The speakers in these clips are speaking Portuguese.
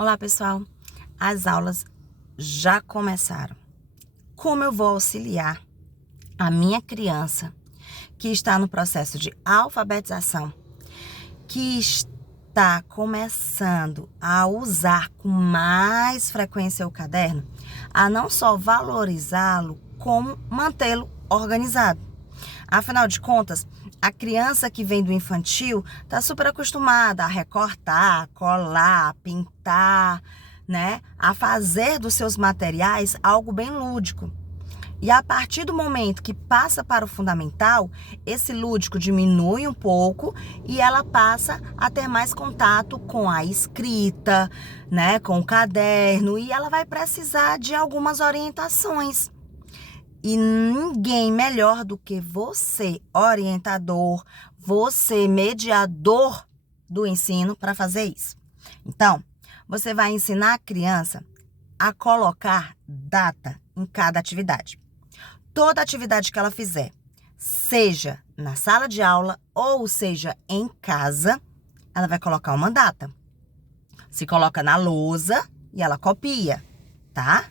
Olá, pessoal. As aulas já começaram. Como eu vou auxiliar a minha criança que está no processo de alfabetização, que está começando a usar com mais frequência o caderno, a não só valorizá-lo, como mantê-lo organizado. Afinal de contas, a criança que vem do infantil está super acostumada a recortar, colar, pintar, né? A fazer dos seus materiais algo bem lúdico. E a partir do momento que passa para o fundamental, esse lúdico diminui um pouco e ela passa a ter mais contato com a escrita, né? Com o caderno, e ela vai precisar de algumas orientações. E ninguém melhor do que você, orientador, você, mediador do ensino, para fazer isso. Então, você vai ensinar a criança a colocar data em cada atividade. Toda atividade que ela fizer, seja na sala de aula ou seja em casa, ela vai colocar uma data. Se coloca na lousa e ela copia, tá?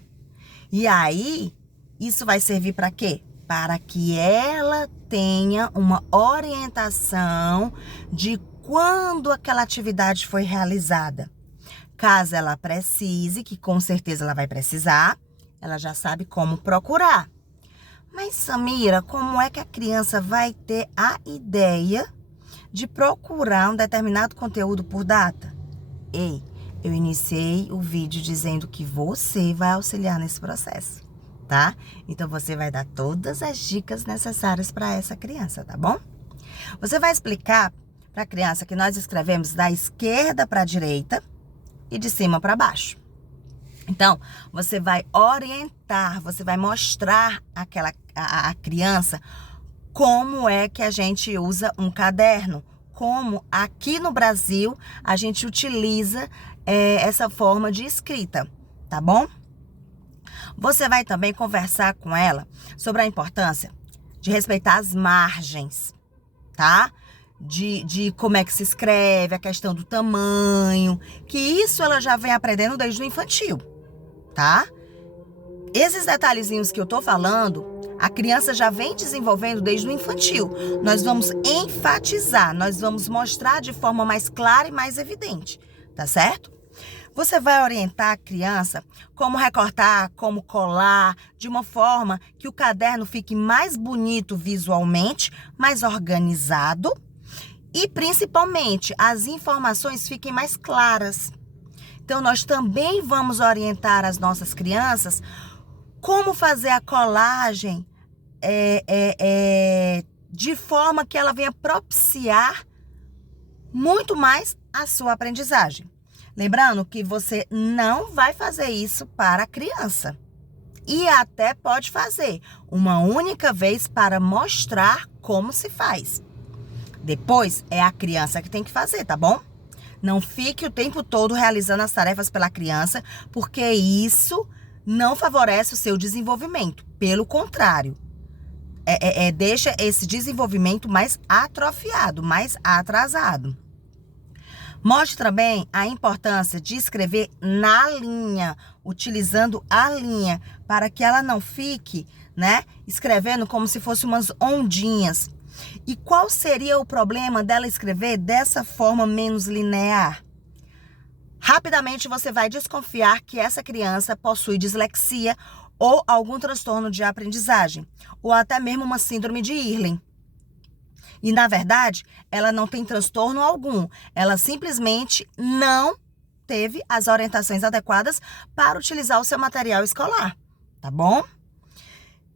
E aí, isso vai servir para quê? Para que ela tenha uma orientação de quando aquela atividade foi realizada. Caso ela precise, que com certeza ela vai precisar, ela já sabe como procurar. Mas, Samira, como é que a criança vai ter a ideia de procurar um determinado conteúdo por data? Ei, eu iniciei o vídeo dizendo que você vai auxiliar nesse processo, tá? Então, você vai dar todas as dicas necessárias para essa criança, tá bom? Você vai explicar para a criança que nós escrevemos da esquerda para a direita e de cima para baixo. Então, você vai orientar, você vai mostrar a criança como é que a gente usa um caderno, como aqui no Brasil a gente utiliza essa forma de escrita, tá bom? Você vai também conversar com ela sobre a importância de respeitar as margens, tá? De como é que se escreve, a questão do tamanho, que isso ela já vem aprendendo desde o infantil, tá? Esses detalhezinhos que eu tô falando, a criança já vem desenvolvendo desde o infantil. Nós vamos enfatizar, nós vamos mostrar de forma mais clara e mais evidente, tá certo? Você vai orientar a criança como recortar, como colar, de uma forma que o caderno fique mais bonito visualmente, mais organizado e, principalmente, as informações fiquem mais claras. Então, nós também vamos orientar as nossas crianças como fazer a colagem de forma que ela venha propiciar muito mais a sua aprendizagem. Lembrando que você não vai fazer isso para a criança. E até pode fazer uma única vez para mostrar como se faz. Depois é a criança que tem que fazer, tá bom? Não fique o tempo todo realizando as tarefas pela criança, porque isso não favorece o seu desenvolvimento. Pelo contrário, deixa esse desenvolvimento mais atrofiado, mais atrasado. Mostre também a importância de escrever na linha, utilizando a linha, para que ela não fique, né, escrevendo como se fossem umas ondinhas. E qual seria o problema dela escrever dessa forma menos linear? Rapidamente você vai desconfiar que essa criança possui dislexia ou algum transtorno de aprendizagem, ou até mesmo uma síndrome de Irlen. E, na verdade, ela não tem transtorno algum. Ela simplesmente não teve as orientações adequadas para utilizar o seu material escolar, tá bom?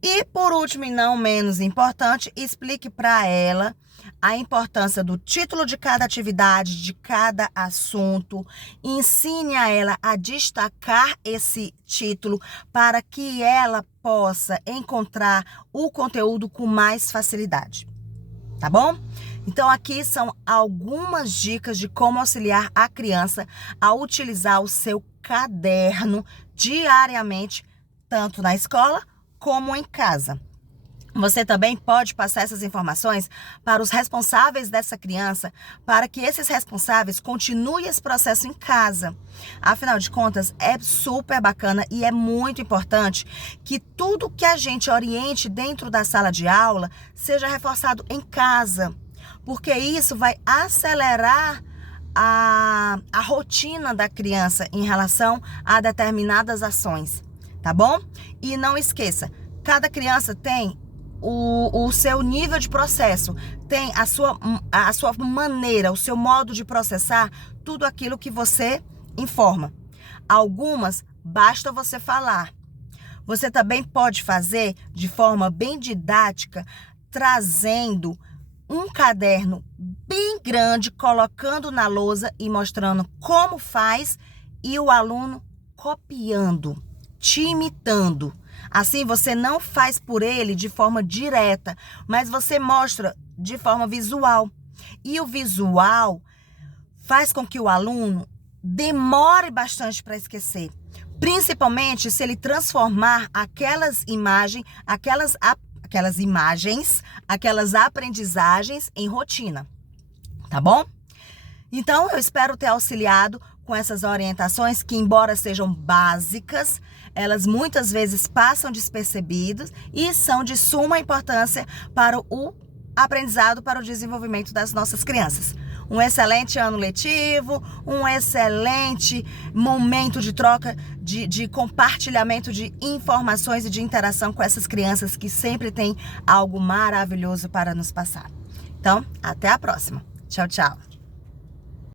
E, por último e não menos importante, explique para ela a importância do título de cada atividade, de cada assunto. Ensine a ela a destacar esse título para que ela possa encontrar o conteúdo com mais facilidade. Tá bom? Então, aqui são algumas dicas de como auxiliar a criança a utilizar o seu caderno diariamente, tanto na escola como em casa. Você também pode passar essas informações para os responsáveis dessa criança, para que esses responsáveis continuem esse processo em casa. Afinal de contas, é super bacana e é muito importante que tudo que a gente oriente dentro da sala de aula seja reforçado em casa, porque isso vai acelerar a rotina da criança em relação a determinadas ações, tá bom? E não esqueça, cada criança tem o seu nível de processo, tem a sua maneira, o seu modo de processar tudo aquilo que você informa. Algumas, basta você falar. Você também pode fazer de forma bem didática, trazendo um caderno bem grande, colocando na lousa e mostrando como faz e o aluno copiando, te imitando. Assim, você não faz por ele de forma direta, mas você mostra de forma visual. E o visual faz com que o aluno demore bastante para esquecer. Principalmente se ele transformar aquelas aprendizagens em rotina. Tá bom? Então, eu espero ter auxiliado com essas orientações que, embora sejam básicas, elas muitas vezes passam despercebidas e são de suma importância para o aprendizado, para o desenvolvimento das nossas crianças. Um excelente ano letivo, um excelente momento de troca, de compartilhamento de informações e de interação com essas crianças que sempre têm algo maravilhoso para nos passar. Então, até a próxima. Tchau, tchau.